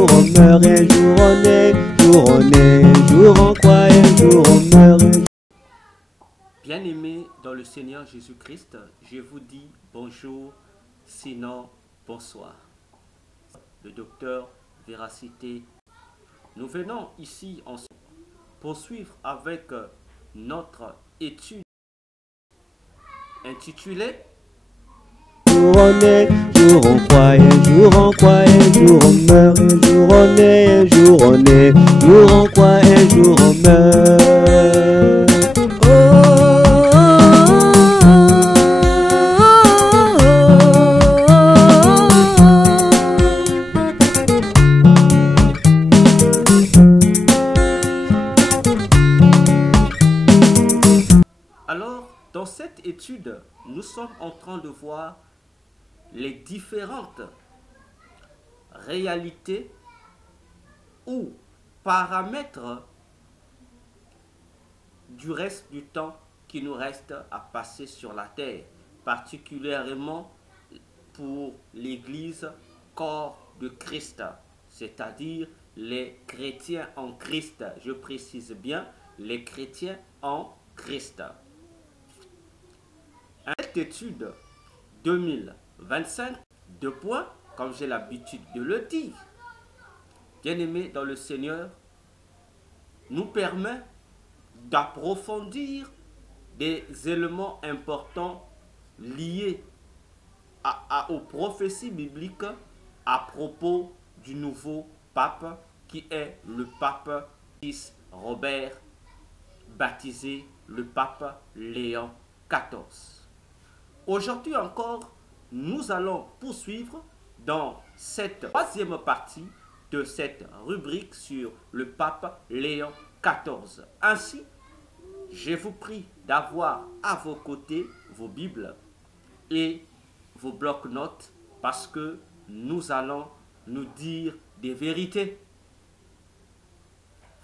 jour on meurt, un jour on est, jour on est, un jour on croit, un jour on meurt. Bien-aimés dans le Seigneur Jésus-Christ, je vous dis bonjour, sinon bonsoir. Le docteur Véracité. Nous venons ici en poursuivre avec notre étude intitulée Jour on est, jour on croit, un jour on croit, un jour on meurt, un jour on est, un jour on est, jour on croit, un jour on meurt. Alors, dans cette étude, nous sommes en train de voir les différentes réalités ou paramètres du reste du temps qui nous reste à passer sur la terre, particulièrement pour l'Église corps de Christ, c'est-à-dire les chrétiens en Christ. Je précise bien, les chrétiens en Christ. Cette étude 2025, 2 points, comme j'ai l'habitude de le dire, bien-aimés dans le Seigneur, nous permet d'approfondir des éléments importants liés aux prophéties bibliques à propos du nouveau pape qui est le pape VI Robert, baptisé le pape Léon XIV. Aujourd'hui encore, nous allons poursuivre dans cette troisième partie de cette rubrique sur le pape Léon XIV. Ainsi, je vous prie d'avoir à vos côtés vos Bibles et vos blocs-notes parce que nous allons nous dire des vérités.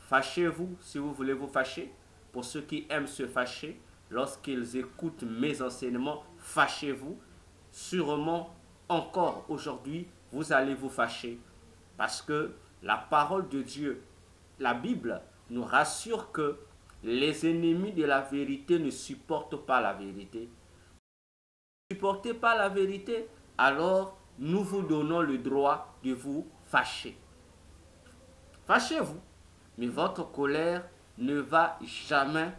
Fâchez-vous si vous voulez vous fâcher. Pour ceux qui aiment se fâcher, lorsqu'ils écoutent mes enseignements, fâchez-vous. Sûrement, encore aujourd'hui, vous allez vous fâcher. Parce que la parole de Dieu, la Bible, nous rassure que les ennemis de la vérité ne supportent pas la vérité. Si vous ne supportez pas la vérité, alors nous vous donnons le droit de vous fâcher. Fâchez-vous, mais votre colère ne va jamais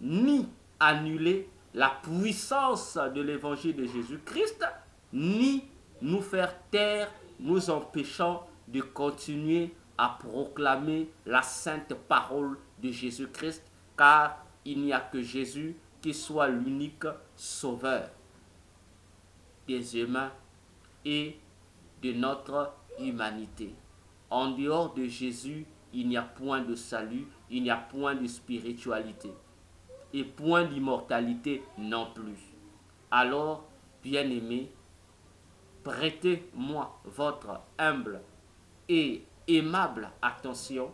ni annuler la puissance de l'évangile de Jésus-Christ, ni nous faire taire, nous empêchant de continuer à proclamer la sainte parole de Jésus-Christ, car il n'y a que Jésus qui soit l'unique sauveur des humains et de notre humanité. En dehors de Jésus, il n'y a point de salut, il n'y a point de spiritualité et point d'immortalité non plus. Alors, bien-aimés, prêtez-moi votre humble et aimable attention.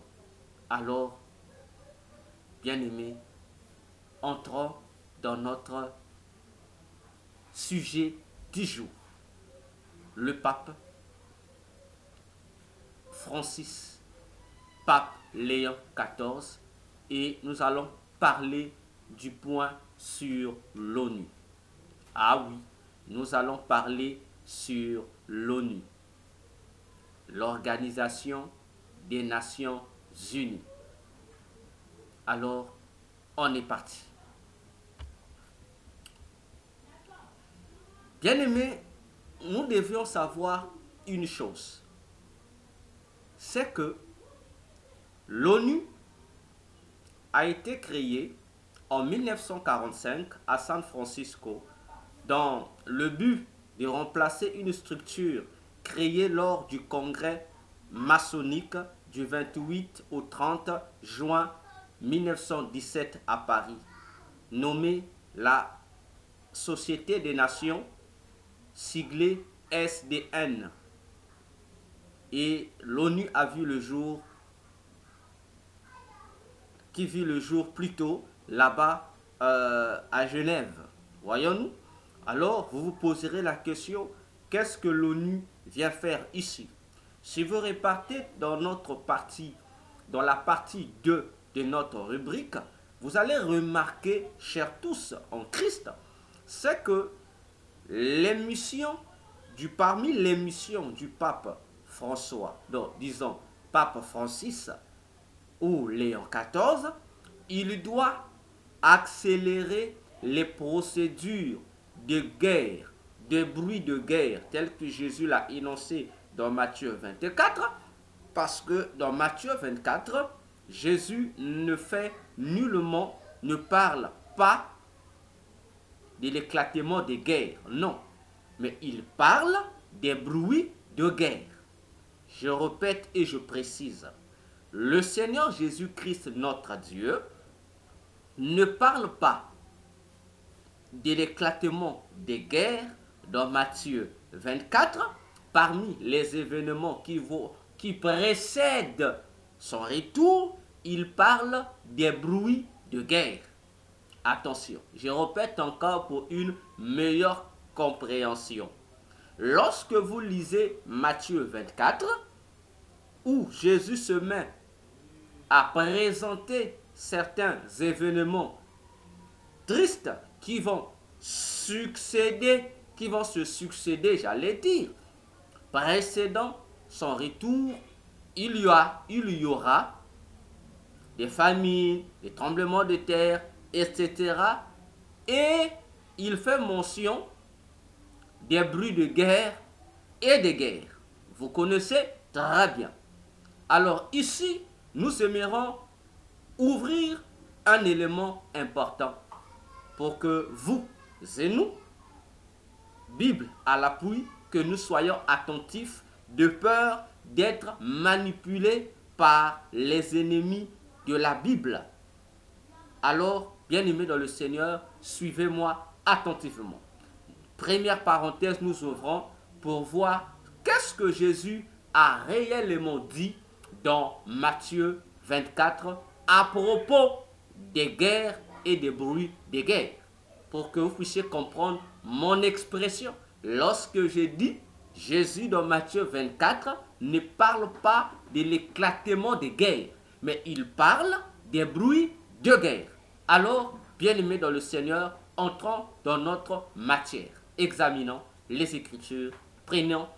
Alors, bien-aimés, entrons dans notre sujet du jour. Le pape Francis, pape Léon XIV, et nous allons parler du point sur l'ONU. Ah oui, nous allons parler sur l'ONU, l'Organisation des Nations Unies. Alors, on est parti. Bien-aimés, nous devions savoir une chose. C'est que l'ONU a été créée en 1945 à San Francisco dans le but de remplacer une structure créée lors du congrès maçonnique du 28 au 30 juin 1917 à Paris, nommée la Société des Nations, siglée SDN. Et l'ONU a vu le jour, qui vit le jour plus tôt là-bas à Genève. Voyons-nous? Alors, vous vous poserez la question, qu'est-ce que l'ONU vient faire ici? Si vous repartez dans notre partie, dans la partie 2 de notre rubrique, vous allez remarquer, chers tous en Christ, c'est que parmi les missions du pape François, donc disons pape Francis ou Léon XIV, il doit accélérer les procédures de guerre, de bruit de guerre, tel que Jésus l'a énoncé dans Matthieu 24, parce que dans Matthieu 24, Jésus ne parle pas de l'éclatement des guerres, non, mais il parle des bruits de guerre. Je répète et je précise, le Seigneur Jésus-Christ, notre Dieu, ne parle pas de l'éclatement des guerres dans Matthieu 24, parmi les événements qui précèdent son retour, il parle des bruits de guerre. Attention, je répète encore pour une meilleure compréhension. Lorsque vous lisez Matthieu 24, où Jésus se met à présenter certains événements tristes qui vont se succéder, j'allais dire, précédant son retour, il y aura des famines, des tremblements de terre, etc. Et il fait mention des bruits de guerre et des guerres. Vous connaissez très bien. Alors ici, nous aimerons ouvrir un élément important pour que vous et nous, Bible à l'appui, que nous soyons attentifs de peur d'être manipulés par les ennemis de la Bible. Alors, bien-aimés dans le Seigneur, suivez-moi attentivement. Première parenthèse, nous ouvrons pour voir qu'est-ce que Jésus a réellement dit dans Matthieu 24 à propos des guerres et des bruits des guerres. Pour que vous puissiez comprendre mon expression. Lorsque je dis Jésus dans Matthieu 24 ne parle pas de l'éclatement des guerres, mais il parle des bruits de guerre. Alors, bien-aimés dans le Seigneur, entrons dans notre matière. Examinons les Écritures. Prenons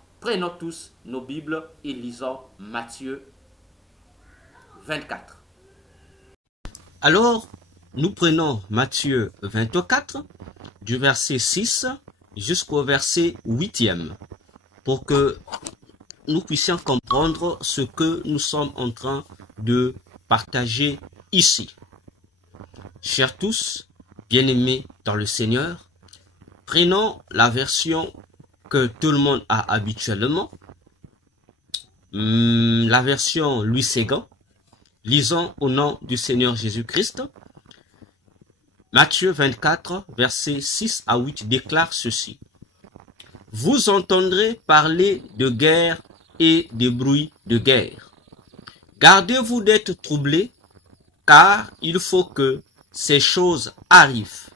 tous nos Bibles et lisons Matthieu 24. Alors, nous prenons Matthieu 24, du verset 6 jusqu'au verset 8e, pour que nous puissions comprendre ce que nous sommes en train de partager ici. Chers tous, bien-aimés dans le Seigneur, prenons la version que tout le monde a habituellement, la version Louis Séguin. Lisons au nom du Seigneur Jésus-Christ. Matthieu 24, versets 6 à 8 déclare ceci. Vous entendrez parler de guerre et de bruits de guerre. Gardez-vous d'être troublés, car il faut que ces choses arrivent.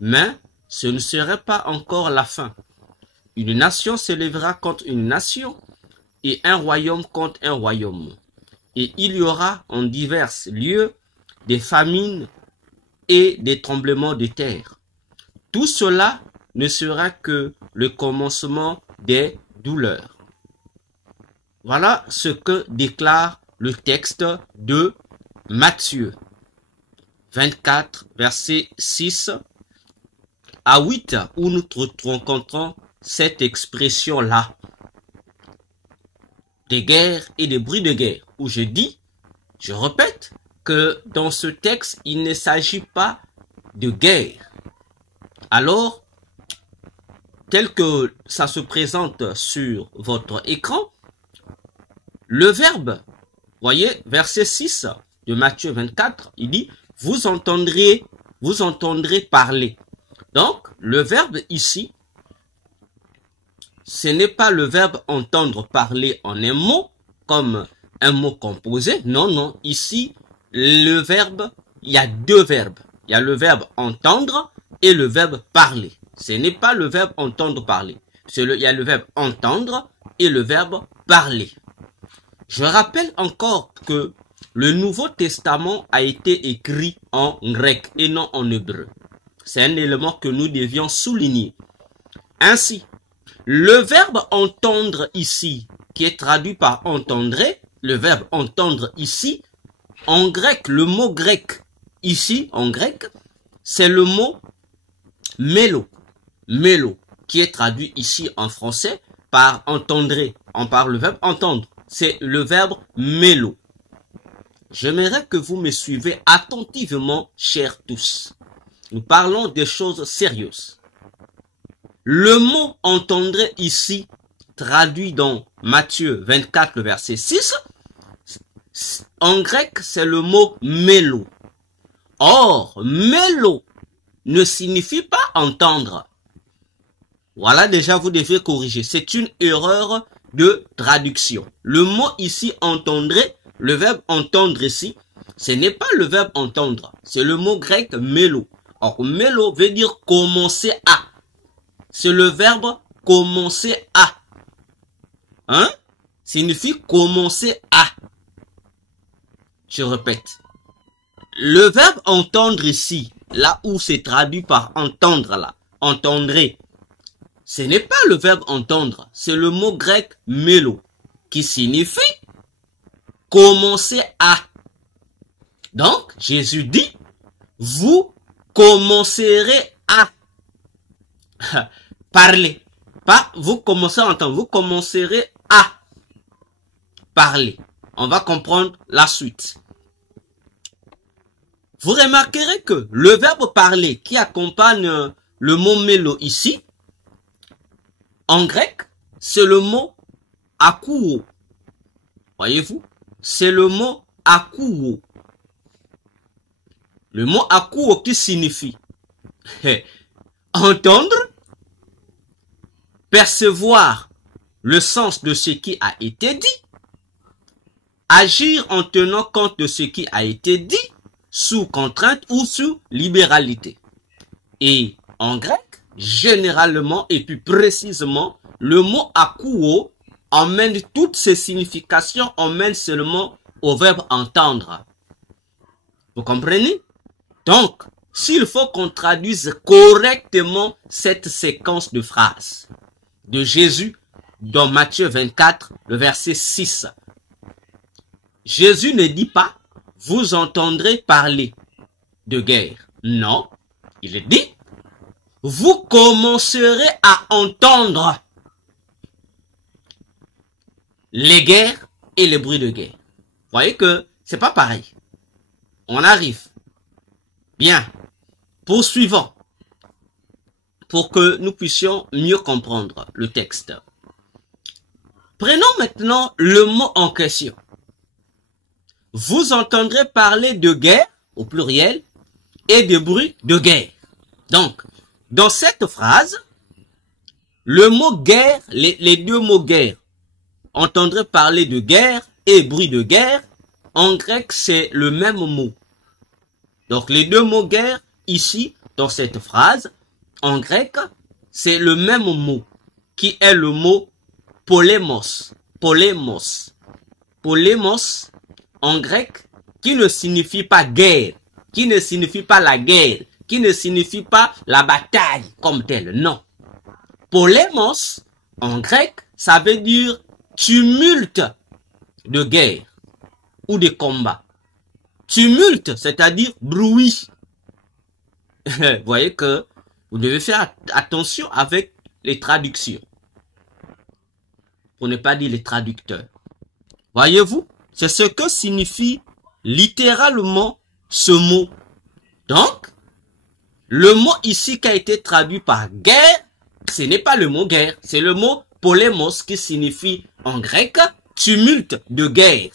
Mais ce ne serait pas encore la fin. Une nation s'élèvera contre une nation et un royaume contre un royaume. Et il y aura en divers lieux des famines et des tremblements de terre. Tout cela ne sera que le commencement des douleurs. Voilà ce que déclare le texte de Matthieu 24, verset 6 à 8, où nous rencontrons cette expression-là. Des guerres et des bruits de guerre, où je répète, que dans ce texte, il ne s'agit pas de guerre. Alors, tel que ça se présente sur votre écran, le verbe, voyez, verset 6 de Matthieu 24, il dit, vous entendrez parler. Donc, le verbe ici, ce n'est pas le verbe entendre parler en un mot, comme un mot composé. Non, non. Ici, le verbe, il y a deux verbes. Il y a le verbe entendre et le verbe parler. Ce n'est pas le verbe entendre parler. Il y a le verbe entendre et le verbe parler. Je rappelle encore que le Nouveau Testament a été écrit en grec et non en hébreu. C'est un élément que nous devions souligner. Ainsi, le verbe entendre ici, qui est traduit par entendre, le verbe entendre ici, en grec, le mot grec ici, en grec, c'est le mot mélo. Mélo, qui est traduit ici en français par entendre. On parle le verbe entendre. C'est le verbe mélo. J'aimerais que vous me suivez attentivement, chers tous. Nous parlons des choses sérieuses. Le mot entendre ici, traduit dans Matthieu 24, le verset 6, en grec, c'est le mot mélo. Or, mélo ne signifie pas entendre. Voilà, déjà, vous devez corriger. C'est une erreur de traduction. Le mot ici, entendre, le verbe entendre ici, ce n'est pas le verbe entendre. C'est le mot grec mélo. Or, mélo veut dire commencer à. C'est le verbe commencer à. Hein? Signifie commencer à. Je répète. Le verbe entendre ici, là où c'est traduit par entendre là, entendrez, ce n'est pas le verbe entendre, c'est le mot grec mélo, qui signifie commencer à. Donc, Jésus dit, vous commencerez à parler. Pas vous commencez à entendre, vous commencerez à parler. On va comprendre la suite. Vous remarquerez que le verbe parler qui accompagne le mot mélo ici, en grec, c'est le mot akouo. Voyez-vous? C'est le mot akouo. Le mot akouo qui signifie entendre, percevoir le sens de ce qui a été dit, agir en tenant compte de ce qui a été dit, sous contrainte ou sous libéralité. Et en grec, généralement et plus précisément, le mot akouo emmène toutes ces significations, emmène seulement au verbe entendre. Vous comprenez? Donc, s'il faut qu'on traduise correctement cette séquence de phrases de Jésus dans Matthieu 24, le verset 6, Jésus ne dit pas vous entendrez parler de guerre. Non, il dit, vous commencerez à entendre les guerres et les bruits de guerre. Vous voyez que c'est pas pareil. On arrive. Bien. Poursuivons. Pour que nous puissions mieux comprendre le texte. Prenons maintenant le mot en question. Vous entendrez parler de guerre, au pluriel, et de bruit de guerre. Donc, dans cette phrase, le mot guerre, les deux mots guerre, entendrez parler de guerre et bruit de guerre, en grec, c'est le même mot. Donc, les deux mots guerre, ici, dans cette phrase, en grec, c'est le même mot, qui est le mot polémos. Polémos. Polémos, en grec, qui ne signifie pas guerre, qui ne signifie pas la guerre, qui ne signifie pas la bataille comme telle, non. Polémos, en grec, ça veut dire tumulte de guerre ou de combat. Tumulte, c'est-à-dire bruit. Vous voyez que vous devez faire attention avec les traductions. Pour ne pas dire les traducteurs. Voyez-vous? C'est ce que signifie littéralement ce mot. Donc, le mot ici qui a été traduit par guerre, ce n'est pas le mot guerre, c'est le mot polémos qui signifie en grec tumulte de guerre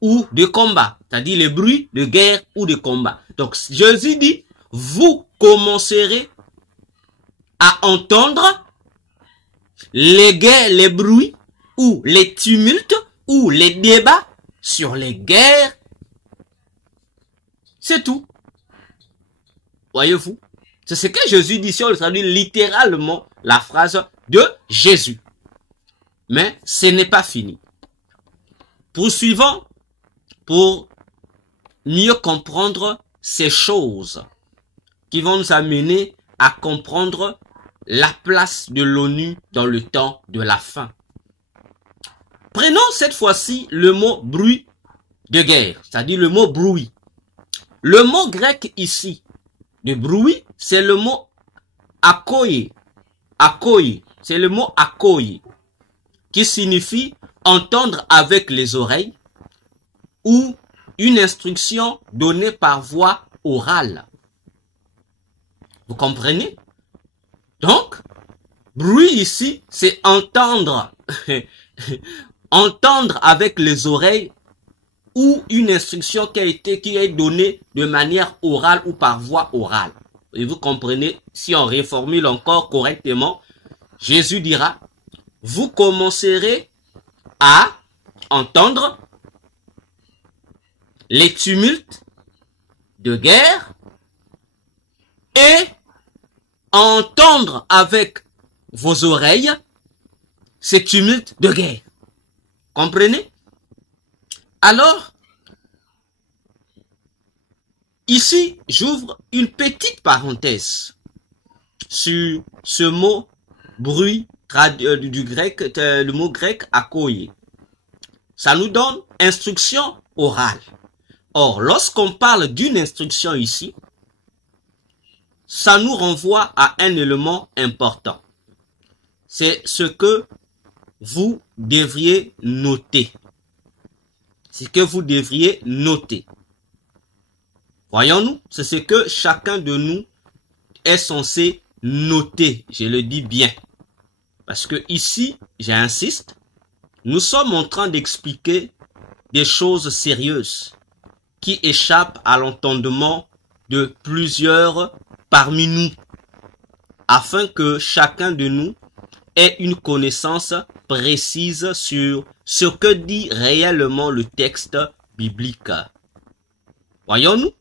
ou de combat, c'est-à-dire les bruits de guerre ou de combat. Donc, Jésus dit, vous commencerez à entendre les guerres, les bruits ou les tumultes ou les débats sur les guerres. C'est tout. Voyez-vous? C'est ce que Jésus dit si on le traduit littéralement la phrase de Jésus. Mais ce n'est pas fini. Poursuivons pour mieux comprendre ces choses qui vont nous amener à comprendre la place de l'ONU dans le temps de la fin. Prenons cette fois-ci le mot bruit de guerre, c'est-à-dire le mot bruit. Le mot grec ici de bruit, c'est le mot akoi. Akoi, c'est le mot akoi, qui signifie entendre avec les oreilles ou une instruction donnée par voie orale. Vous comprenez? Donc, bruit ici, c'est entendre, entendre avec les oreilles ou une instruction qui est donnée de manière orale ou par voie orale. Et vous comprenez, si on reformule encore correctement, Jésus dira, vous commencerez à entendre les tumultes de guerre et entendre avec vos oreilles ces tumultes de guerre. Comprenez? Alors, ici, j'ouvre une petite parenthèse sur ce mot bruit du grec, le mot grec akoi. Ça nous donne instruction orale. Or, lorsqu'on parle d'une instruction ici, ça nous renvoie à un élément important. C'est ce que vous devriez noter. C'est que vous devriez noter. Voyons-nous, c'est ce que chacun de nous est censé noter. Je le dis bien. Parce que ici, j'insiste, nous sommes en train d'expliquer des choses sérieuses qui échappent à l'entendement de plusieurs parmi nous, afin que chacun de nous ait une connaissance précise sur ce que dit réellement le texte biblique. Voyons-nous?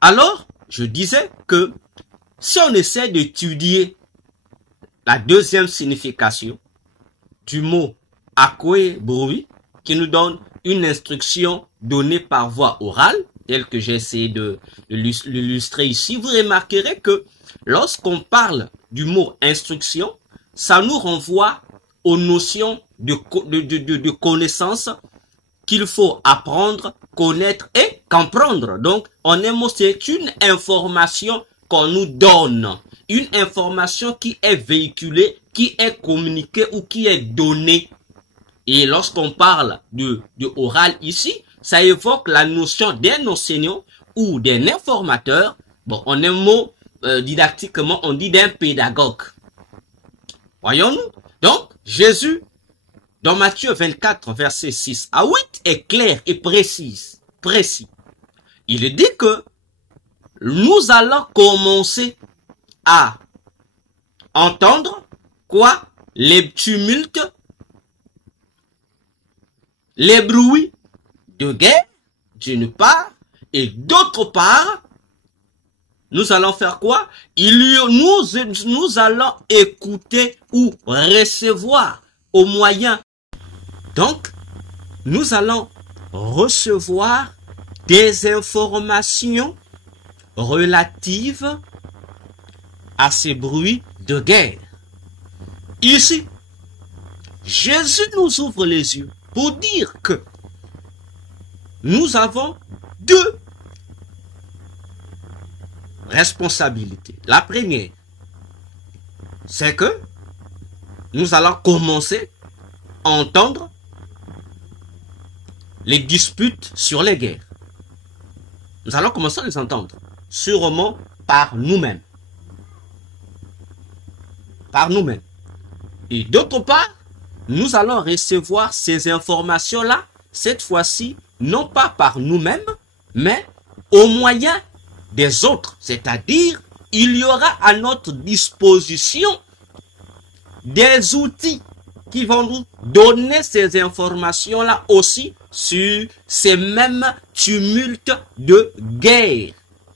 Alors, je disais que si on essaie d'étudier la deuxième signification du mot akoi, bruit, qui nous donne une instruction donnée par voie orale, tel que j'ai essayé de l'illustrer ici, vous remarquerez que lorsqu'on parle du mot instruction, ça nous renvoie aux notions de connaissance qu'il faut apprendre, connaître et comprendre. Donc, en un mot, c'est une information qu'on nous donne, une information qui est véhiculée, qui est communiquée ou qui est donnée. Et lorsqu'on parle de oral ici, ça évoque la notion d'un enseignant ou d'un informateur. Bon, en un mot, didactiquement, on dit d'un pédagogue. Voyons-nous? Donc, Jésus, dans Matthieu 24, verset 6 à 8, est clair et précis. Il dit que nous allons commencer à entendre quoi? Les tumultes, les bruits de guerre, d'une part, et d'autre part, nous allons faire quoi? Nous allons écouter ou recevoir au moyen. Donc, nous allons recevoir des informations relatives à ces bruits de guerre. Ici, Jésus nous ouvre les yeux pour dire que nous avons deux responsabilités. La première, c'est que nous allons commencer à entendre les disputes sur les guerres. Nous allons commencer à les entendre, sûrement par nous-mêmes. Par nous-mêmes. Et d'autre part, nous allons recevoir ces informations-là, cette fois-ci, non pas par nous-mêmes, mais au moyen des autres. C'est-à-dire, il y aura à notre disposition des outils qui vont nous donner ces informations-là aussi sur ces mêmes tumultes de guerre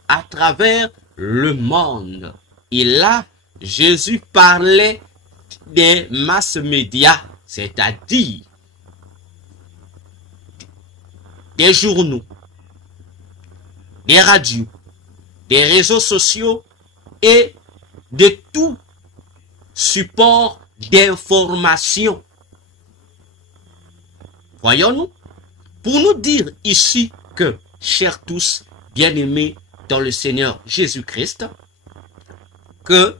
à travers le monde. Et là, Jésus parlait des masses médias, c'est-à-dire des journaux, des radios, des réseaux sociaux et de tout support d'information. Voyons-nous, pour nous dire ici que, chers tous, bien-aimés dans le Seigneur Jésus-Christ, que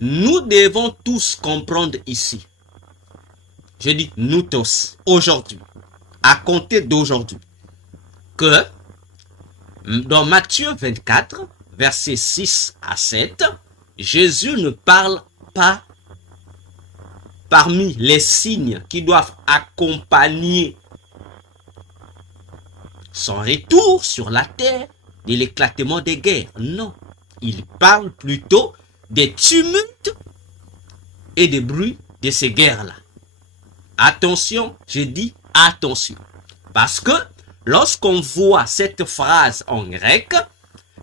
nous devons tous comprendre ici. Je dis nous tous, aujourd'hui, à compter d'aujourd'hui, que dans Matthieu 24, versets 6 à 7, Jésus ne parle pas parmi les signes qui doivent accompagner son retour sur la terre de l'éclatement des guerres. Non, il parle plutôt des tumultes et des bruits de ces guerres-là. Attention, je dis attention. Parce que lorsqu'on voit cette phrase en grec,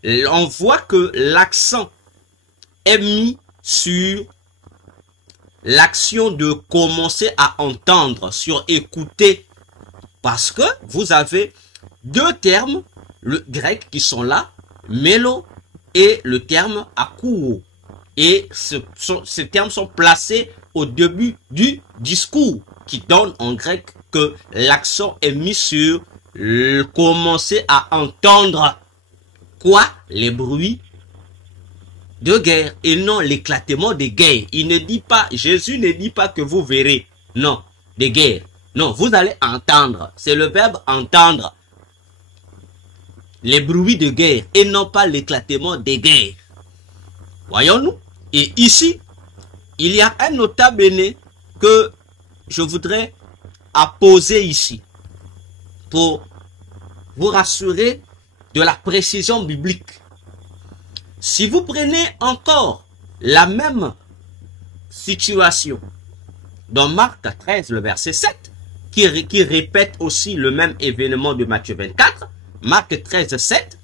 on voit que l'accent est mis sur l'action de commencer à entendre, sur écouter. Parce que vous avez deux termes, le grec qui sont là, mélo et le terme akouo. Et ces termes sont placés au début du discours, qui donne en grec que l'accent est mis sur commencer à entendre quoi? Les bruits de guerre et non l'éclatement des guerres. Il ne dit pas, Jésus ne dit pas que vous verrez, non, des guerres. Non, vous allez entendre, c'est le verbe entendre. Les bruits de guerre et non pas l'éclatement des guerres. Voyons-nous? Et ici, il y a un nota bene que je voudrais apposer ici pour vous rassurer de la précision biblique. Si vous prenez encore la même situation dans Marc 13, le verset 7, qui répète aussi le même événement de Matthieu 24, Marc 13, 7,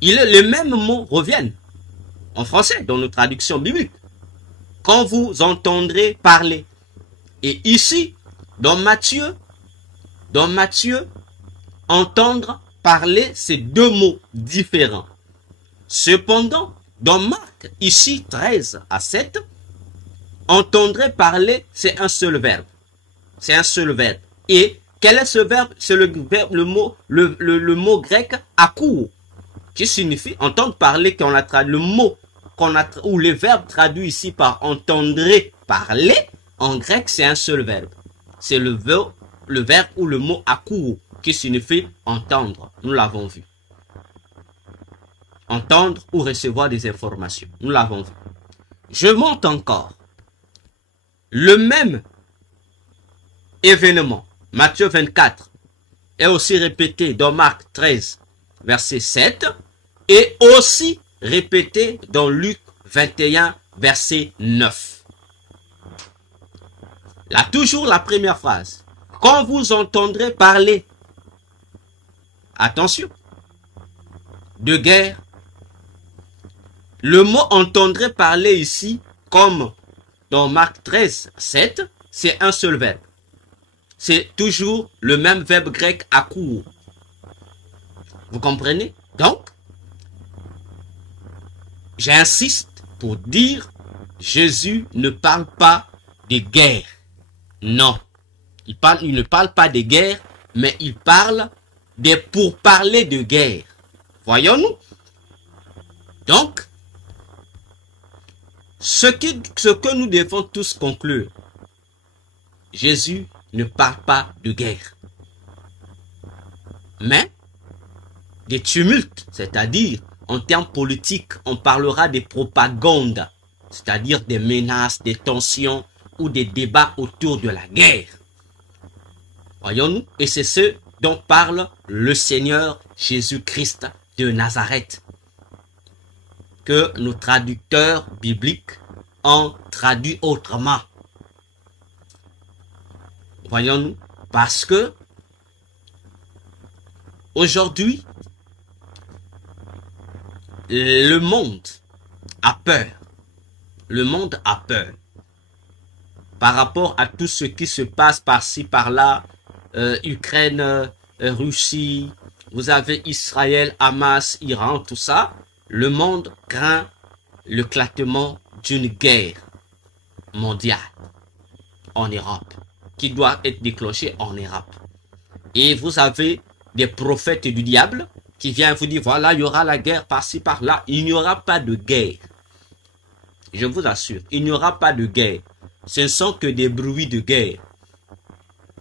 les mêmes mots reviennent en français dans nos traductions bibliques. Quand vous entendrez parler. Et ici, dans Matthieu, entendre parler, c'est deux mots différents. Cependant, dans Marc, ici, 13 à 7, entendrez parler, c'est un seul verbe. C'est un seul verbe. Et quel est ce verbe? C'est le mot grec akou, qui signifie entendre parler, qu'on a traduit le mot ou le verbe traduit ici par entendrez parler, en grec, c'est un seul verbe. C'est le verbe ou le mot akou, qui signifie entendre. Nous l'avons vu. Entendre ou recevoir des informations. Nous l'avons vu. Je monte encore. Le même événement, Matthieu 24, est aussi répété dans Marc 13, verset 7, et aussi répété dans Luc 21, verset 9. Là, toujours la première phrase. Quand vous entendrez parler, attention, de guerre, le mot entendrez parler ici, comme dans Marc 13, 7, c'est un seul verbe. C'est toujours le même verbe grec akou. Vous comprenez? Donc, j'insiste pour dire, Jésus ne parle pas de guerre. Non. Il ne parle pas de guerre, mais il parle de pourparlers de guerre. Voyons-nous? Donc, ce que nous devons tous conclure, Jésus ne parle pas de guerre, mais des tumultes, c'est-à-dire en termes politiques, on parlera des propagandes, c'est-à-dire des menaces, des tensions ou des débats autour de la guerre. Voyons-nous? Et c'est ce dont parle le Seigneur Jésus-Christ de Nazareth, que nos traducteurs bibliques ont traduit autrement. Voyons-nous? Parce que aujourd'hui, le monde a peur. Le monde a peur. Par rapport à tout ce qui se passe par-ci, par-là, Ukraine, Russie, vous avez Israël, Hamas, Iran, tout ça. Le monde craint l'éclatement d'une guerre mondiale en Europe, qui doit être déclenchée en Europe. Et vous avez des prophètes du diable qui viennent vous dire, voilà, il y aura la guerre par-ci, par-là. Il n'y aura pas de guerre. Je vous assure, il n'y aura pas de guerre. Ce ne sont que des bruits de guerre.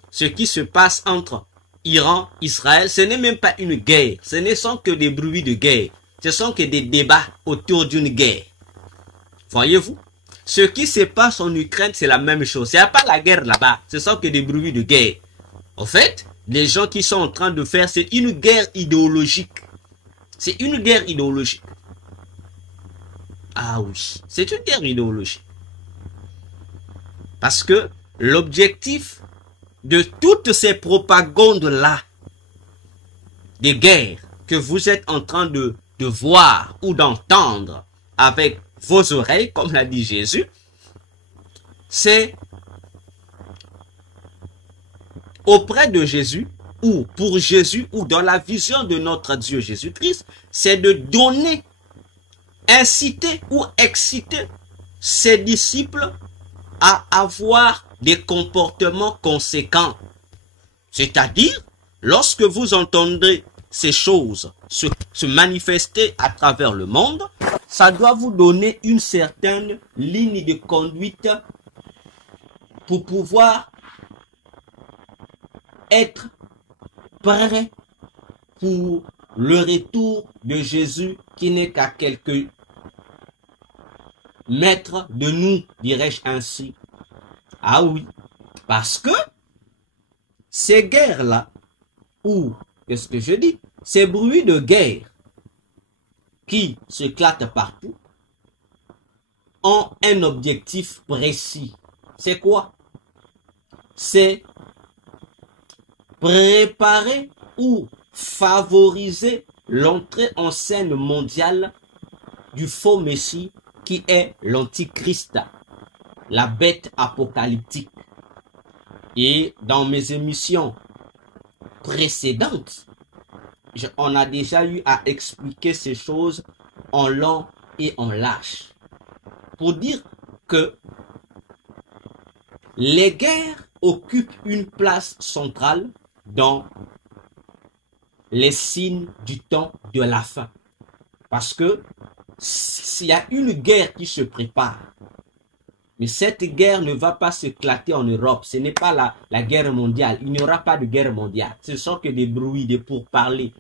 Ce qui se passe entre Iran, Israël, ce n'est même pas une guerre. Ce ne sont que des bruits de guerre. Ce sont que des débats autour d'une guerre. Voyez-vous? Ce qui se passe en Ukraine, c'est la même chose. Il n'y a pas la guerre là-bas. Ce sont que des bruits de guerre. En fait, les gens qui sont en train de faire, c'est une guerre idéologique. C'est une guerre idéologique. Ah oui, c'est une guerre idéologique. Parce que l'objectif de toutes ces propagandes-là, des guerres que vous êtes en train de voir ou d'entendre avec vos oreilles, comme l'a dit Jésus, c'est auprès de Jésus, ou pour Jésus, ou dans la vision de notre Dieu Jésus-Christ, c'est de donner, inciter ou exciter ses disciples à avoir des comportements conséquents. C'est-à-dire, lorsque vous entendrez ces choses se manifester à travers le monde, ça doit vous donner une certaine ligne de conduite pour pouvoir être prêt pour le retour de Jésus qui n'est qu'à quelques mètres de nous, dirais-je ainsi. Ah oui, parce que ces guerres-là, ou qu'est-ce que je dis, ces bruits de guerre qui s'éclatent partout, ont un objectif précis. C'est quoi? C'est préparer ou favoriser l'entrée en scène mondiale du faux Messie qui est l'Antichrist, la bête apocalyptique. Et dans mes émissions précédentes, on a déjà eu à expliquer ces choses en long et en large. Pour dire que les guerres occupent une place centrale dans les signes du temps de la fin. Parce que s'il y a une guerre qui se prépare, mais cette guerre ne va pas s'éclater en Europe, ce n'est pas la guerre mondiale, il n'y aura pas de guerre mondiale, ce sont que des bruits, des pourparlers,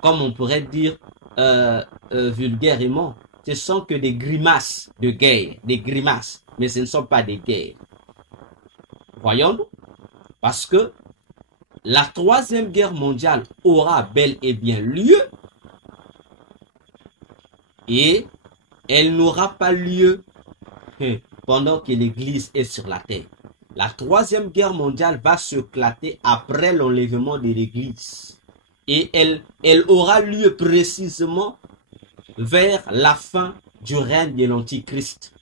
comme on pourrait dire vulgairement, ce sont que des grimaces de guerre, des grimaces, mais ce ne sont pas des guerres. Voyons-nous, parce que la troisième guerre mondiale aura bel et bien lieu et elle n'aura pas lieu pendant que l'Église est sur la terre. La troisième guerre mondiale va s'éclater après l'enlèvement de l'Église et elle aura lieu précisément vers la fin du règne de l'Antichrist.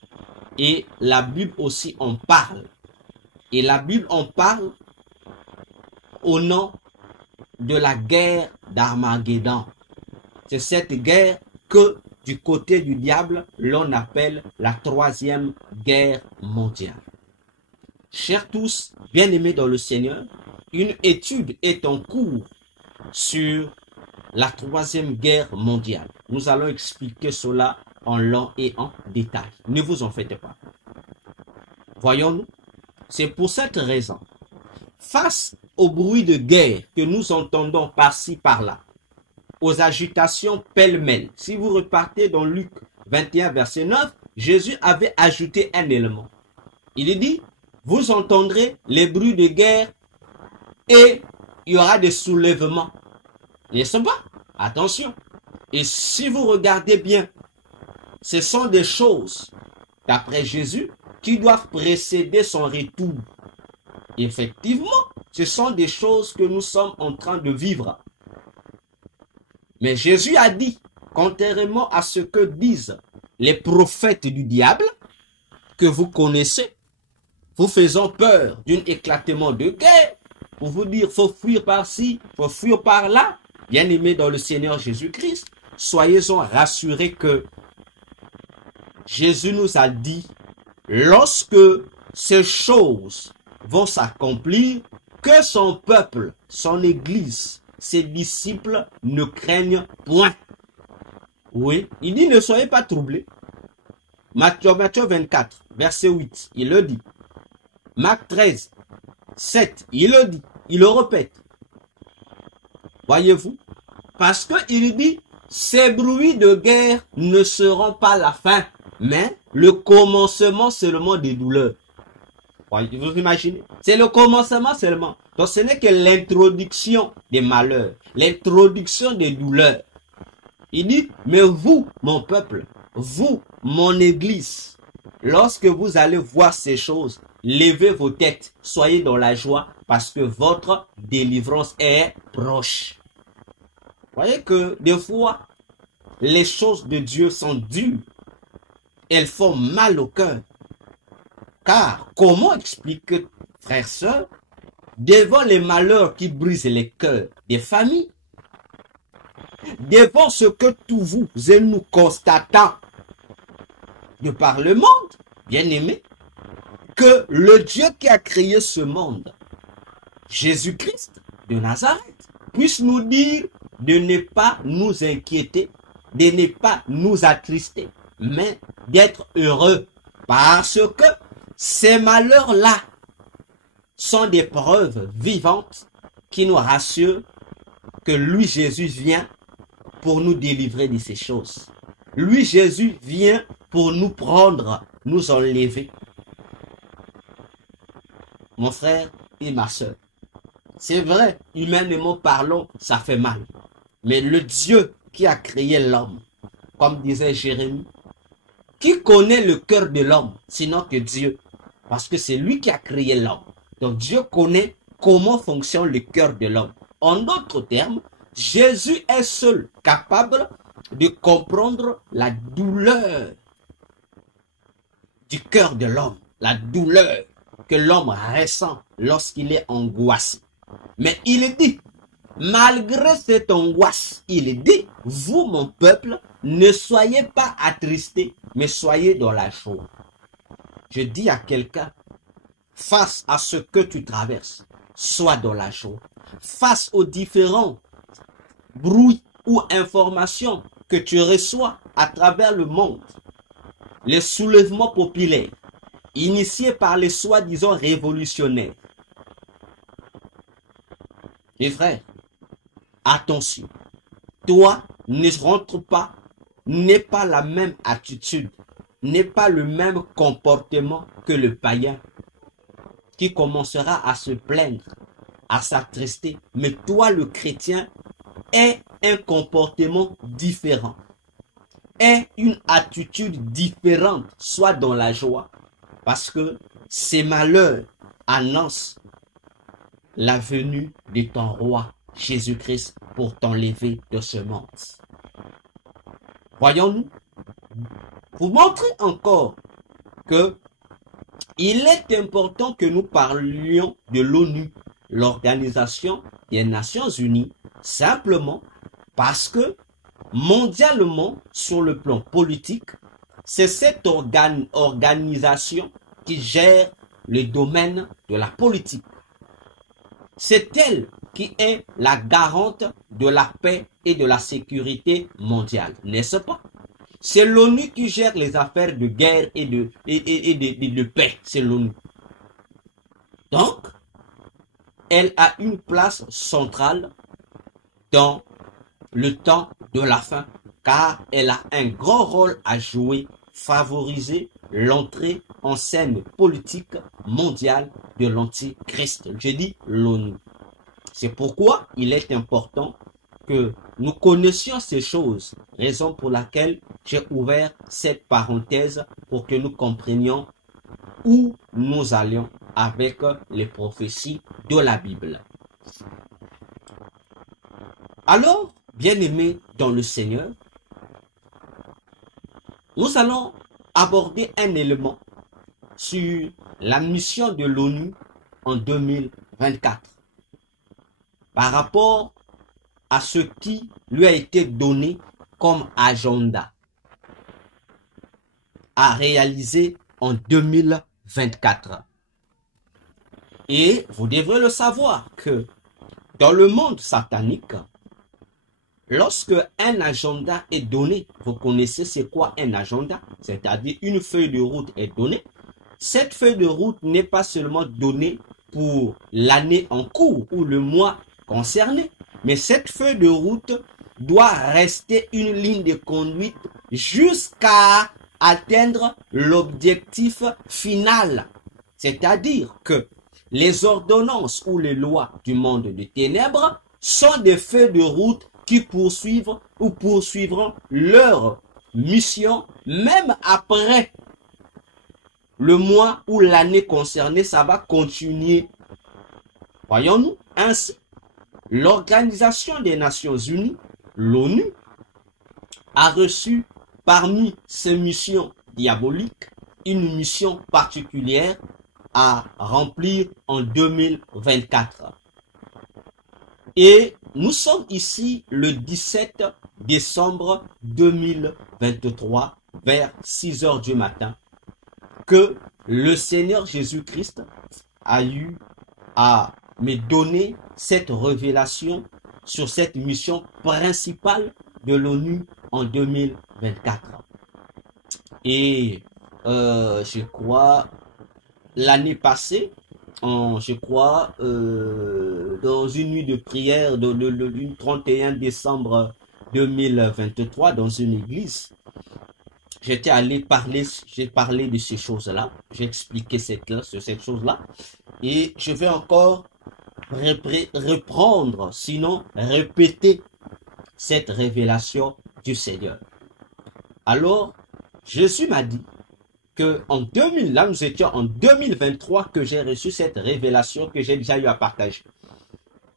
Et la Bible aussi en parle. Et la Bible en parle au nom de la guerre d'Armageddon. C'est cette guerre que du côté du diable, l'on appelle la troisième guerre mondiale. Chers tous, bien-aimés dans le Seigneur, une étude est en cours sur la troisième guerre mondiale. Nous allons expliquer cela en long et en détail. Ne vous en faites pas. Voyons-nous, c'est pour cette raison, face au bruit de guerre que nous entendons par-ci, par-là, aux agitations pêle-mêle, si vous repartez dans Luc 21, verset 9, Jésus avait ajouté un élément. Il dit, vous entendrez les bruits de guerre et il y aura des soulèvements. N'est-ce pas? Attention. Et si vous regardez bien, ce sont des choses, d'après Jésus, qui doivent précéder son retour. Effectivement, ce sont des choses que nous sommes en train de vivre. Mais Jésus a dit, contrairement à ce que disent les prophètes du diable, que vous connaissez, vous faisant peur d'un éclatement de guerre, pour vous dire, faut fuir par-ci, faut fuir par-là. Bien-aimés dans le Seigneur Jésus-Christ, soyez-en rassurés que Jésus nous a dit, lorsque ces choses vont s'accomplir, que son peuple, son église, ses disciples ne craignent point. Oui, il dit, ne soyez pas troublés. Matthieu 24, verset 8, il le dit. Marc 13, 7, il le dit, il le répète. Voyez-vous? Parce qu'il dit, ces bruits de guerre ne seront pas la fin, mais le commencement seulement des douleurs. Vous imaginez? C'est le commencement seulement. Donc ce n'est que l'introduction des malheurs, l'introduction des douleurs. Il dit, mais vous, mon peuple, vous, mon église, lorsque vous allez voir ces choses, levez vos têtes, soyez dans la joie, parce que votre délivrance est proche. Vous voyez que des fois, les choses de Dieu sont dures. Elles font mal au cœur. Car, comment expliquer, frères, sœurs, devant les malheurs qui brisent les cœurs des familles, devant ce que tous vous et nous constatons de par le monde, bien aimé, que le Dieu qui a créé ce monde, Jésus-Christ de Nazareth, puisse nous dire de ne pas nous inquiéter, de ne pas nous attrister, mais d'être heureux, parce que ces malheurs-là sont des preuves vivantes qui nous rassurent que lui, Jésus, vient pour nous délivrer de ces choses. Lui, Jésus, vient pour nous prendre, nous enlever. Mon frère et ma soeur, c'est vrai, humainement parlant, ça fait mal. Mais le Dieu qui a créé l'homme, comme disait Jérémie, qui connaît le cœur de l'homme, sinon que Dieu? Parce que c'est lui qui a créé l'homme. Donc Dieu connaît comment fonctionne le cœur de l'homme. En d'autres termes, Jésus est seul capable de comprendre la douleur du cœur de l'homme, la douleur que l'homme ressent lorsqu'il est angoissé. Mais il dit, malgré cette angoisse, il dit, vous mon peuple, ne soyez pas attristés, mais soyez dans la joie. Je dis à quelqu'un, face à ce que tu traverses, sois dans la joie. Face aux différents bruits ou informations que tu reçois à travers le monde, les soulèvements populaires, initiés par les soi-disant révolutionnaires. Mes frères, attention, toi, ne rentre pas, n'aie pas la même attitude, n'aie pas le même comportement que le païen qui commencera à se plaindre, à s'attrister. Mais toi, le chrétien, aie un comportement différent, aie une attitude différente, soit dans la joie, parce que ces malheurs annoncent la venue de ton roi Jésus-Christ pour t'enlever de ce monde. Voyons-nous, pour montrer encore que il est important que nous parlions de l'ONU, l'Organisation des Nations Unies, simplement parce que mondialement, sur le plan politique, c'est cette organisation qui gère le domaine de la politique. C'est elle qui est la garante de la paix et de la sécurité mondiale, n'est-ce pas? C'est l'ONU qui gère les affaires de guerre et de paix, c'est l'ONU. Donc, elle a une place centrale dans le temps de la fin, car elle a un grand rôle à jouer, favoriser l'entrée en scène politique mondiale de l'Antichrist. Je dis l'ONU. C'est pourquoi il est important que nous connaissions ces choses, raison pour laquelle j'ai ouvert cette parenthèse pour que nous comprenions où nous allions avec les prophéties de la Bible. Alors, bien-aimés dans le Seigneur, nous allons aborder un élément sur la mission de l'ONU en 2024. par rapport à ce qui lui a été donné comme agenda à réaliser en 2024. Et vous devrez le savoir que dans le monde satanique, lorsque un agenda est donné, vous connaissez c'est quoi un agenda, c'est-à-dire une feuille de route est donnée. Cette feuille de route n'est pas seulement donnée pour l'année en cours ou le mois concerné, mais cette feuille de route doit rester une ligne de conduite jusqu'à atteindre l'objectif final. C'est-à-dire que les ordonnances ou les lois du monde des ténèbres sont des feuilles de route qui poursuivent ou poursuivront leur mission même après le mois ou l'année concernée, ça va continuer. Voyons-nous, ainsi, l'Organisation des Nations Unies, l'ONU, a reçu parmi ses missions diaboliques une mission particulière à remplir en 2024. Et nous sommes ici le 17 décembre 2023 vers 6 heures du matin que le Seigneur Jésus-Christ a eu à me donner cette révélation sur cette mission principale de l'ONU en 2024. Et je crois l'année passée, dans une nuit de prière du 31 décembre 2023 dans une église, j'étais allé j'ai parlé de ces choses-là, j'ai expliqué cette chose-là, et je vais encore reprendre, sinon répéter cette révélation du Seigneur. Alors, Jésus m'a dit que en 2000, là nous étions en 2023 que j'ai reçu cette révélation que j'ai déjà eu à partager.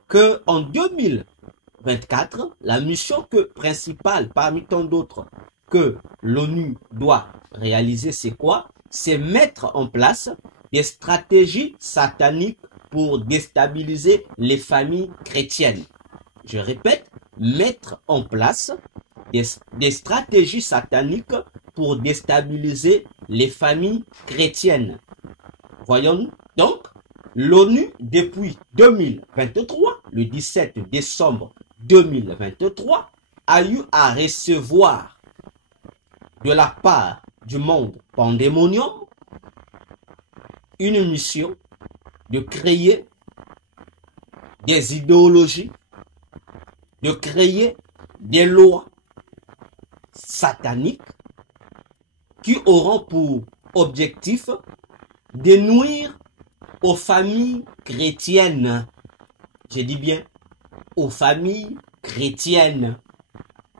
Que en 2024, la mission principale parmi tant d'autres que l'ONU doit réaliser, c'est quoi? C'est mettre en place des stratégies sataniques pour déstabiliser les familles chrétiennes. Je répète, mettre en place des stratégies sataniques pour déstabiliser les familles chrétiennes. Voyons-nous. Donc, l'ONU, depuis 2023, le 17 décembre 2023, a eu à recevoir de la part du monde pandémonium une mission de créer des idéologies, de créer des lois sataniques qui auront pour objectif de nuire aux familles chrétiennes. Je dis bien aux familles chrétiennes.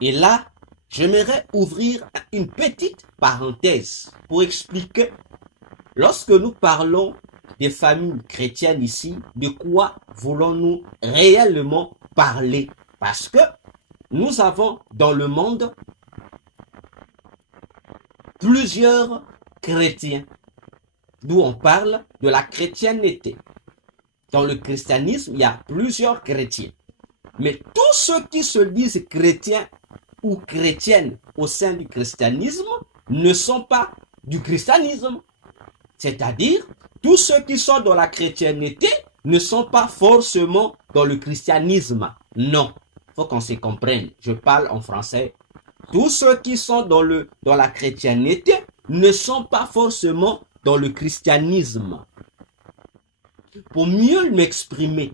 Et là, j'aimerais ouvrir une petite parenthèse pour expliquer, lorsque nous parlons des familles chrétiennes ici, de quoi voulons-nous réellement parler? Parce que nous avons dans le monde plusieurs chrétiens, d'où on parle de la chrétienté. Dans le christianisme, il y a plusieurs chrétiens. Mais tous ceux qui se disent chrétiens ou chrétiennes au sein du christianisme ne sont pas du christianisme. C'est-à-dire, tous ceux qui sont dans la chrétienté ne sont pas forcément dans le christianisme. Non, il faut qu'on se comprenne. Je parle en français. Tous ceux qui sont dans la chrétienté ne sont pas forcément dans le christianisme. Pour mieux m'exprimer,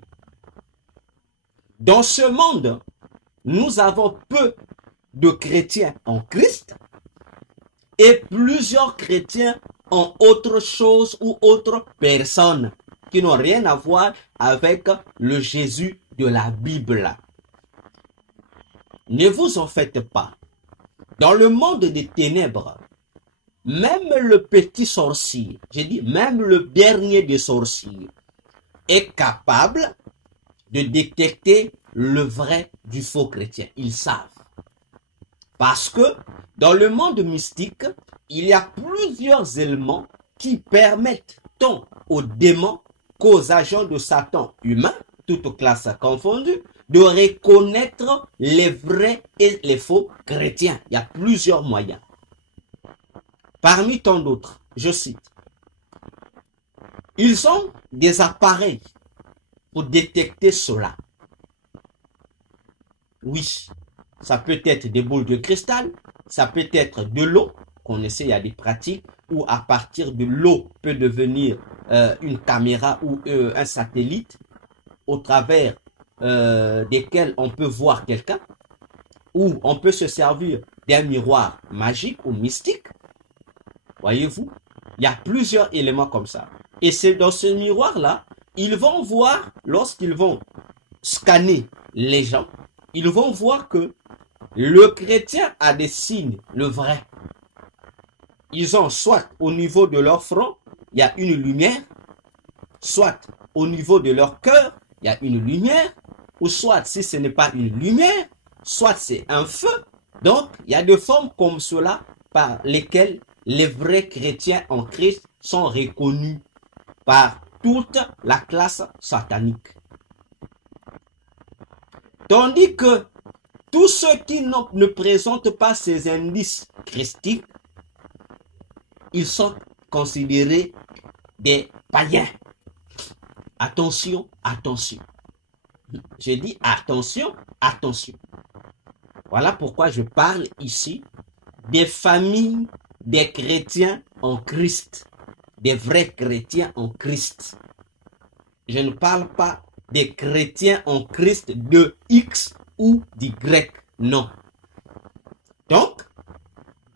dans ce monde, nous avons peu de chrétiens en Christ et plusieurs chrétiens en autre chose ou autre personne qui n'ont rien à voir avec le Jésus de la Bible. Ne vous en faites pas. Dans le monde des ténèbres, même le petit sorcier, j'ai dit même le dernier des sorciers, est capable de détecter le vrai du faux chrétien. Ils savent. Parce que dans le monde mystique, il y a plusieurs éléments qui permettent tant aux démons qu'aux agents de Satan humains toutes classes confondues, de reconnaître les vrais et les faux chrétiens. Il y a plusieurs moyens. Parmi tant d'autres, je cite, ils ont des appareils pour détecter cela. Oui, ça peut être des boules de cristal, ça peut être de l'eau. Connaissez, il y a des pratiques où à partir de l'eau peut devenir une caméra ou un satellite au travers desquels on peut voir quelqu'un, ou on peut se servir d'un miroir magique ou mystique. Voyez-vous, il y a plusieurs éléments comme ça. Et c'est dans ce miroir-là, ils vont voir, lorsqu'ils vont scanner les gens, ils vont voir que le chrétien a des signes, le vrai. Ils ont soit au niveau de leur front, il y a une lumière, soit au niveau de leur cœur, il y a une lumière, ou soit si ce n'est pas une lumière, soit c'est un feu. Donc, il y a des formes comme cela par lesquelles les vrais chrétiens en Christ sont reconnus par toute la classe satanique. Tandis que tous ceux qui ne présentent pas ces indices christiques, ils sont considérés des païens. Attention, attention. Je dis attention, attention. Voilà pourquoi je parle ici des familles des chrétiens en Christ, des vrais chrétiens en Christ. Je ne parle pas des chrétiens en Christ de X ou d'Y, non. Donc,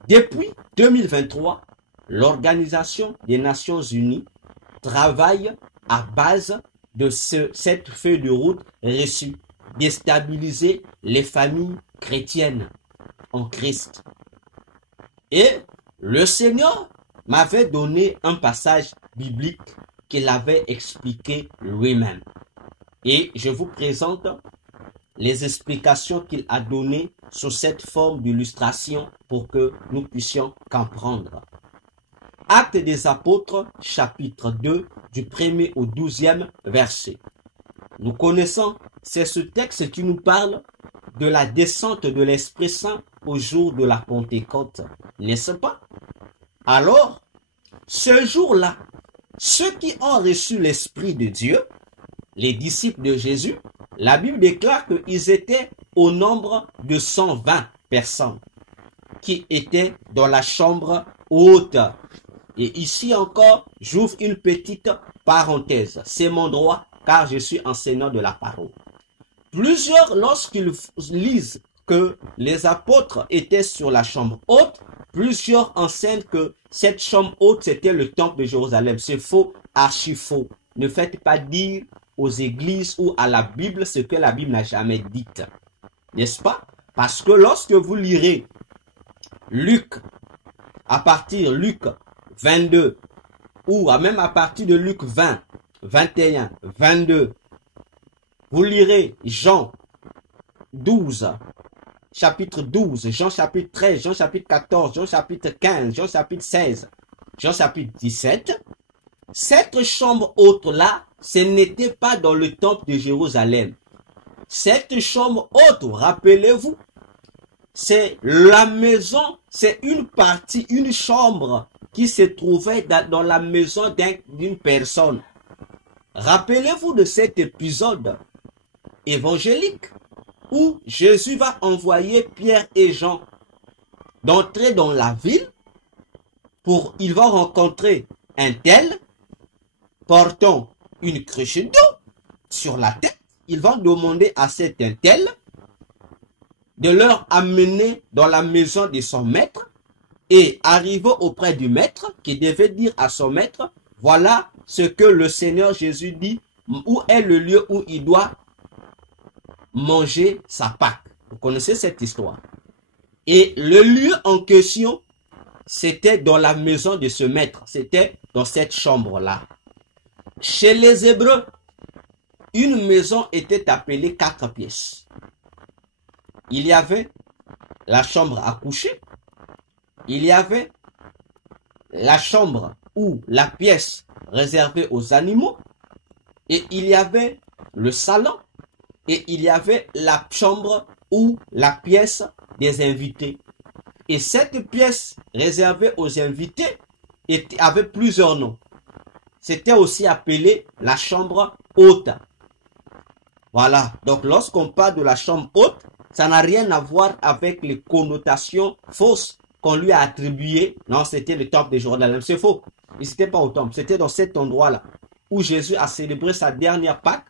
depuis 2023, l'Organisation des Nations Unies travaille à base de cette feuille de route reçue, déstabiliser les familles chrétiennes en Christ. Et le Seigneur m'avait donné un passage biblique qu'il avait expliqué lui-même. Et je vous présente les explications qu'il a données sous cette forme d'illustration pour que nous puissions comprendre. Actes des Apôtres, chapitre 2, du 1er au 12e verset. Nous connaissons, c'est ce texte qui nous parle de la descente de l'Esprit Saint au jour de la Pentecôte, n'est-ce pas? Alors, ce jour-là, ceux qui ont reçu l'Esprit de Dieu, les disciples de Jésus, la Bible déclare qu'ils étaient au nombre de 120 personnes qui étaient dans la chambre haute. Et ici encore, j'ouvre une petite parenthèse. C'est mon droit car je suis enseignant de la parole. Plusieurs, lorsqu'ils lisent que les apôtres étaient sur la chambre haute, plusieurs enseignent que cette chambre haute, c'était le temple de Jérusalem. C'est faux, archi faux. Ne faites pas dire aux églises ou à la Bible ce que la Bible n'a jamais dit. N'est-ce pas? Parce que lorsque vous lirez Luc, à partir de Luc 22, ou même à partir de Luc 20, 21, 22, vous lirez Jean 12, chapitre 12, Jean chapitre 13, Jean chapitre 14, Jean chapitre 15, Jean chapitre 16, Jean chapitre 17, cette chambre haute-là, ce n'était pas dans le temple de Jérusalem. Cette chambre haute, rappelez-vous, c'est la maison, c'est une partie, une chambre qui se trouvait dans la maison d'une personne. Rappelez-vous de cet épisode évangélique où Jésus va envoyer Pierre et Jean d'entrer dans la ville ils vont rencontrer un tel portant une cruche d'eau sur la tête. Ils vont demander à cet un tel de leur amener dans la maison de son maître et arriver auprès du maître qui devait dire à son maître, voilà ce que le Seigneur Jésus dit, où est le lieu où il doit manger sa Pâque. Vous connaissez cette histoire. Et le lieu en question, c'était dans la maison de ce maître. C'était dans cette chambre-là. Chez les Hébreux, une maison était appelée 4 pièces. Il y avait la chambre à coucher. Il y avait la chambre ou la pièce réservée aux animaux. Et il y avait le salon et il y avait la chambre ou la pièce des invités. Et cette pièce réservée aux invités avait plusieurs noms. C'était aussi appelé la chambre haute. Voilà. Donc, lorsqu'on parle de la chambre haute, ça n'a rien à voir avec les connotations fausses qu'on lui a attribuées. Non, c'était le temple de Jérusalem. C'est faux. Il n'était pas au temple. C'était dans cet endroit-là où Jésus a célébré sa dernière Pâque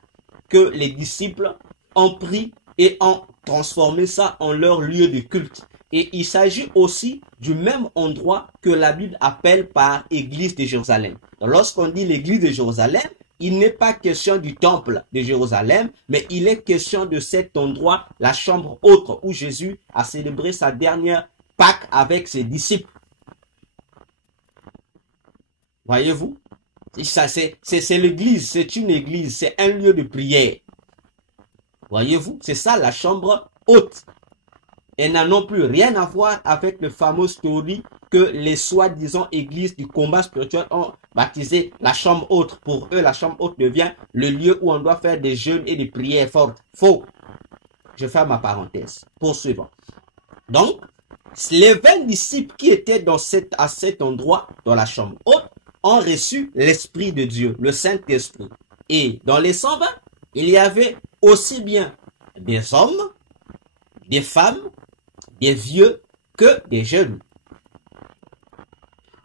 que les disciples ont pris et ont transformé ça en leur lieu de culte. Et il s'agit aussi du même endroit que la Bible appelle par Église de Jérusalem. Lorsqu'on dit l'Église de Jérusalem, il n'est pas question du temple de Jérusalem, mais il est question de cet endroit, la chambre haute, où Jésus a célébré sa dernière Pâque avec ses disciples. Voyez-vous? C'est l'église, c'est une église, c'est un lieu de prière. Voyez-vous? C'est ça la chambre haute. Elle n'a non plus rien à voir avec le fameux story que les soi-disant églises du combat spirituel ont baptisé la chambre haute. Pour eux, la chambre haute devient le lieu où on doit faire des jeûnes et des prières fortes. Faux. Je ferme ma parenthèse. Poursuivons. Donc, les 20 disciples qui étaient à cet endroit, dans la chambre haute, ont reçu l'Esprit de Dieu, le Saint-Esprit. Et dans les 120, il y avait aussi bien des hommes, des femmes, des vieux que des jeunes.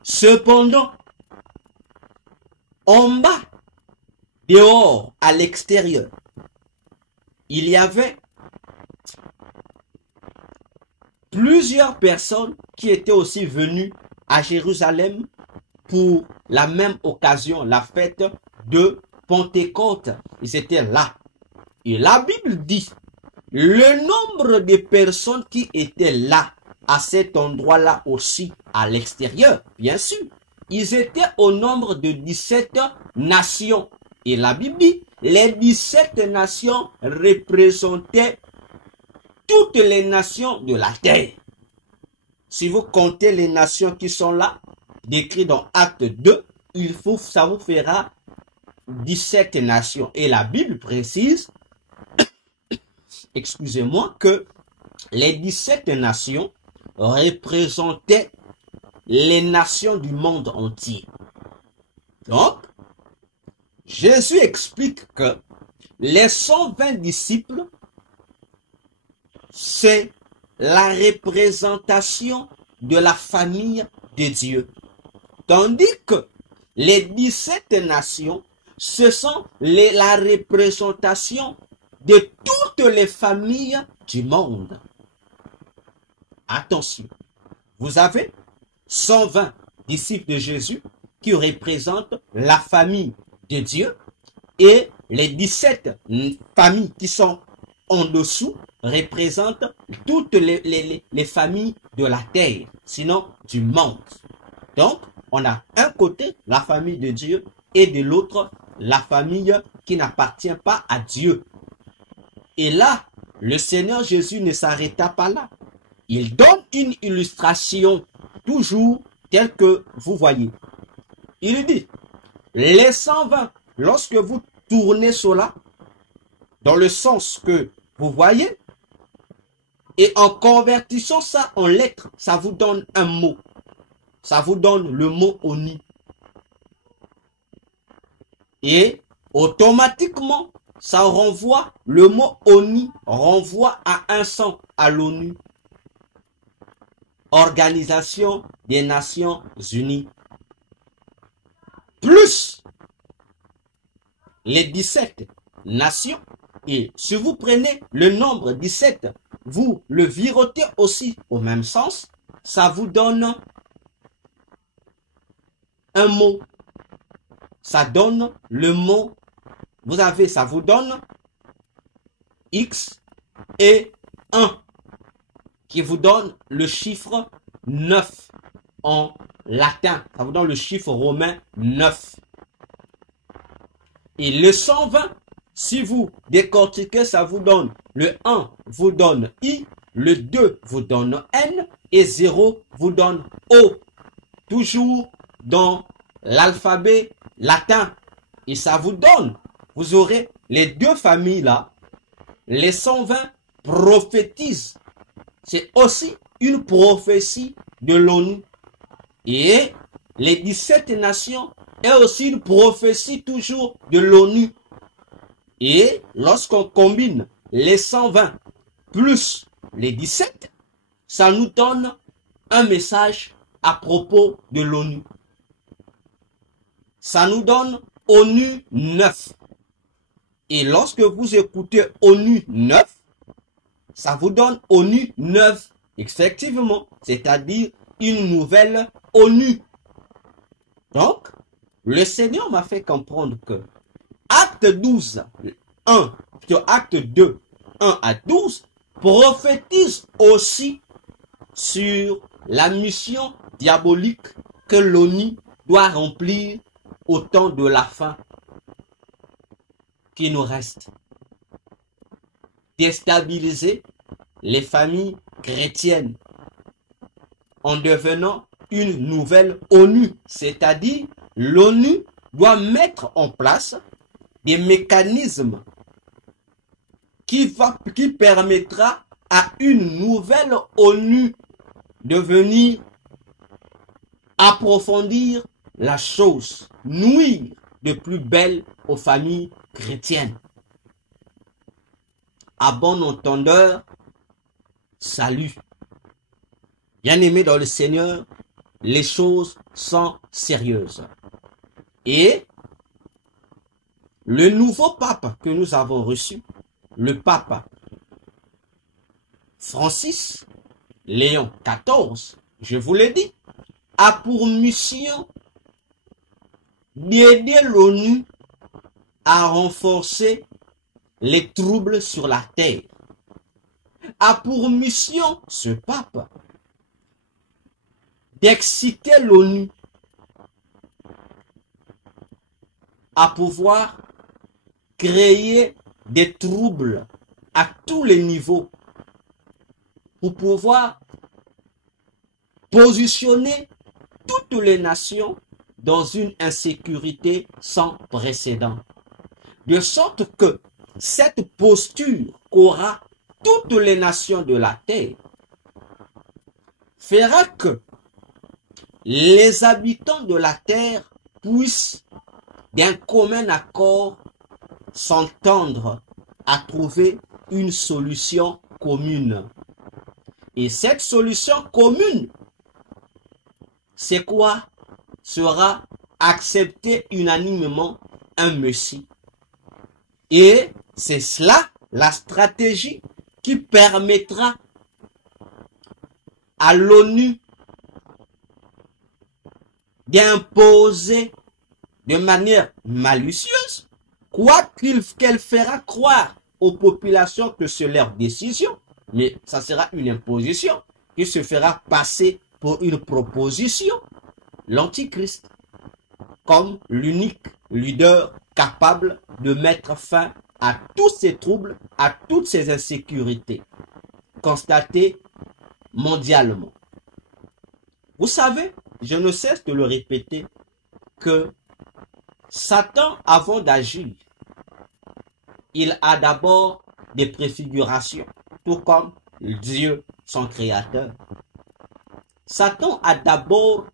Cependant, en bas, dehors, à l'extérieur, il y avait plusieurs personnes qui étaient aussi venues à Jérusalem pour la même occasion, la fête de Pentecôte. Ils étaient là. Et la Bible dit, le nombre de personnes qui étaient là, à cet endroit-là aussi, à l'extérieur, bien sûr, ils étaient au nombre de 17 nations. Et la Bible dit, les 17 nations représentaient toutes les nations de la terre. Si vous comptez les nations qui sont là, décrites dans Acte 2, ça vous fera 17 nations. Et la Bible précise, excusez-moi, que les 17 nations représentaient les nations du monde entier. Donc, Jésus explique que les 120 disciples, c'est la représentation de la famille de Dieu. Tandis que les 17 nations, ce sont la représentation de toutes les familles du monde. Attention, vous avez 120 disciples de Jésus qui représentent la famille de Dieu et les 17 familles qui sont en dessous représentent toutes les familles de la terre, sinon du monde. Donc, on a un côté la famille de Dieu et de l'autre la famille qui n'appartient pas à Dieu. Et là, le Seigneur Jésus ne s'arrêta pas là. Il donne une illustration toujours telle que vous voyez. Il dit, les 120, lorsque vous tournez cela dans le sens que vous voyez, et en convertissant ça en lettres, ça vous donne un mot. Ça vous donne le mot ONU. Et automatiquement, ça renvoie, le mot ONU renvoie à un sang, à l'ONU. Organisation des Nations Unies. Plus les 17 nations. Et si vous prenez le nombre 17, vous le virotez aussi au même sens, ça vous donne un mot. Ça donne le mot, vous avez, ça vous donne X et 1, qui vous donne le chiffre 9 en latin. Ça vous donne le chiffre romain 9. Et le 120, si vous décortiquez, ça vous donne le 1 vous donne I, le 2 vous donne N et 0 vous donne O. Toujours dans l'alphabet latin. Et ça vous donne, vous aurez les deux familles-là, les 120 prophétisent. C'est aussi une prophétie de l'ONU. Et les 17 nations est aussi une prophétie toujours de l'ONU. Et lorsqu'on combine les 120 plus les 17, ça nous donne un message à propos de l'ONU. Ça nous donne ONU 9. Et lorsque vous écoutez ONU 9, ça vous donne ONU 9, effectivement, c'est-à-dire une nouvelle ONU. Donc, le Seigneur m'a fait comprendre que Acte 12, 1, Acte 2, 1 à 12, prophétise aussi sur la mission diabolique que l'ONU doit remplir au temps de la fin qui nous reste. Déstabiliser les familles chrétiennes en devenant une nouvelle ONU, c'est-à-dire l'ONU doit mettre en place des mécanismes qui permettra à une nouvelle ONU de venir approfondir la chose, nuire de plus belle aux familles chrétiennes. À bon entendeur, salut. Bien-aimés dans le Seigneur, les choses sont sérieuses. Et le nouveau pape que nous avons reçu, le pape Francis, Léon XIV, je vous l'ai dit, a pour mission d'aider l'ONU à renforcer les troubles sur la terre. A pour mission, ce pape, d'exciter l'ONU à pouvoir créer des troubles à tous les niveaux pour pouvoir positionner toutes les nations dans une insécurité sans précédent. De sorte que cette posture qu'aura toutes les nations de la terre fera que les habitants de la terre puissent d'un commun accord s'entendre à trouver une solution commune. Et cette solution commune, c'est quoi? Sera accepter unanimement un Messie. Et c'est cela la stratégie qui permettra à l'ONU d'imposer de manière malicieuse, quoi qu'elle fera croire aux populations que c'est leur décision, mais ça sera une imposition qui se fera passer pour une proposition, l'Antichrist, comme l'unique leader capable de mettre fin à tous ces troubles, à toutes ces insécurités constatées mondialement. Vous savez, je ne cesse de le répéter, que Satan, avant d'agir, il a d'abord des préfigurations, tout comme Dieu, son créateur. Satan a d'abord,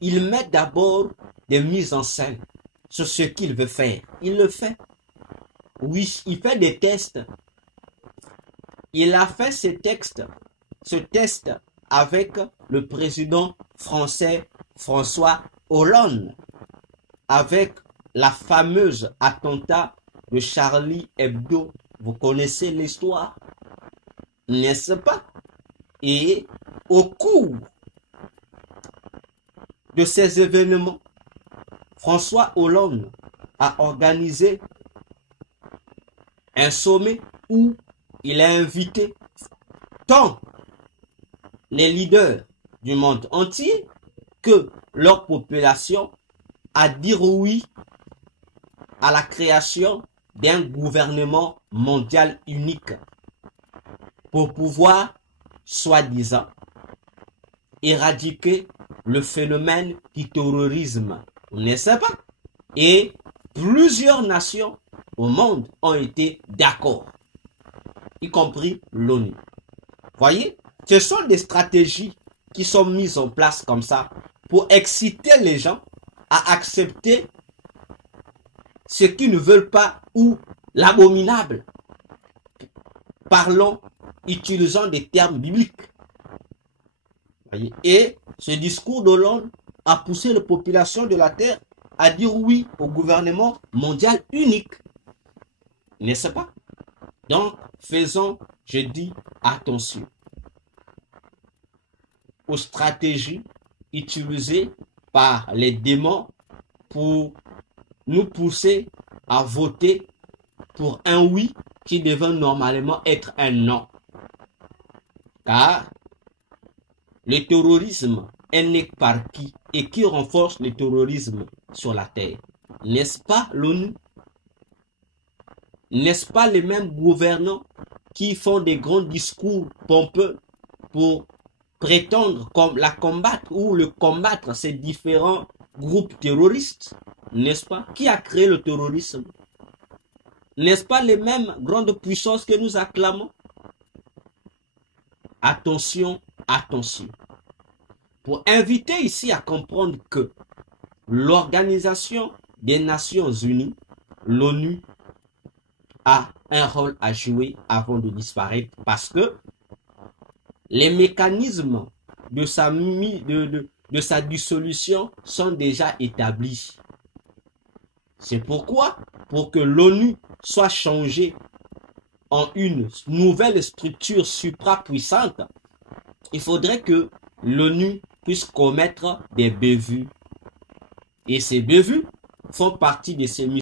il met d'abord des mises en scène sur ce qu'il veut faire. Il le fait. Oui, il fait des tests. Il a fait ce test avec le président français François Hollande, avec la fameuse attentat de Charlie Hebdo. Vous connaissez l'histoire, n'est-ce pas? Et au cours de ces événements, François Hollande a organisé un sommet où il a invité tant les leaders du monde entier que leur population à dire oui à la création d'un gouvernement mondial unique pour pouvoir, soi-disant, éradiquer le phénomène du terrorisme, n'est-ce pas? Et plusieurs nations au monde ont été d'accord, y compris l'ONU. Voyez, ce sont des stratégies qui sont mises en place comme ça pour exciter les gens à accepter ce qu'ils ne veulent pas ou l'abominable. Parlons, utilisant des termes bibliques. Voyez? Et ce discours d'Hollande a poussé la population de la Terre à dire oui au gouvernement mondial unique. N'est-ce pas? Donc, faisons, je dis, attention aux stratégies utilisées par les démons pour nous pousser à voter pour un oui qui devait normalement être un non. Car le terrorisme est né par qui et qui renforce le terrorisme sur la terre? N'est-ce pas l'ONU? N'est-ce pas les mêmes gouvernants qui font des grands discours pompeux pour prétendre comme la combattre ou le combattre ces différents groupes terroristes? N'est-ce pas? Qui a créé le terrorisme? N'est-ce pas les mêmes grandes puissances que nous acclamons? Attention, attention. Pour inviter ici à comprendre que l'Organisation des Nations Unies, l'ONU, a un rôle à jouer avant de disparaître parce que les mécanismes de sa dissolution sont déjà établis. C'est pourquoi, pour que l'ONU soit changée en une nouvelle structure suprapuissante, il faudrait que l'ONU puisse commettre des bévues. Et ces bévues font partie de ces missions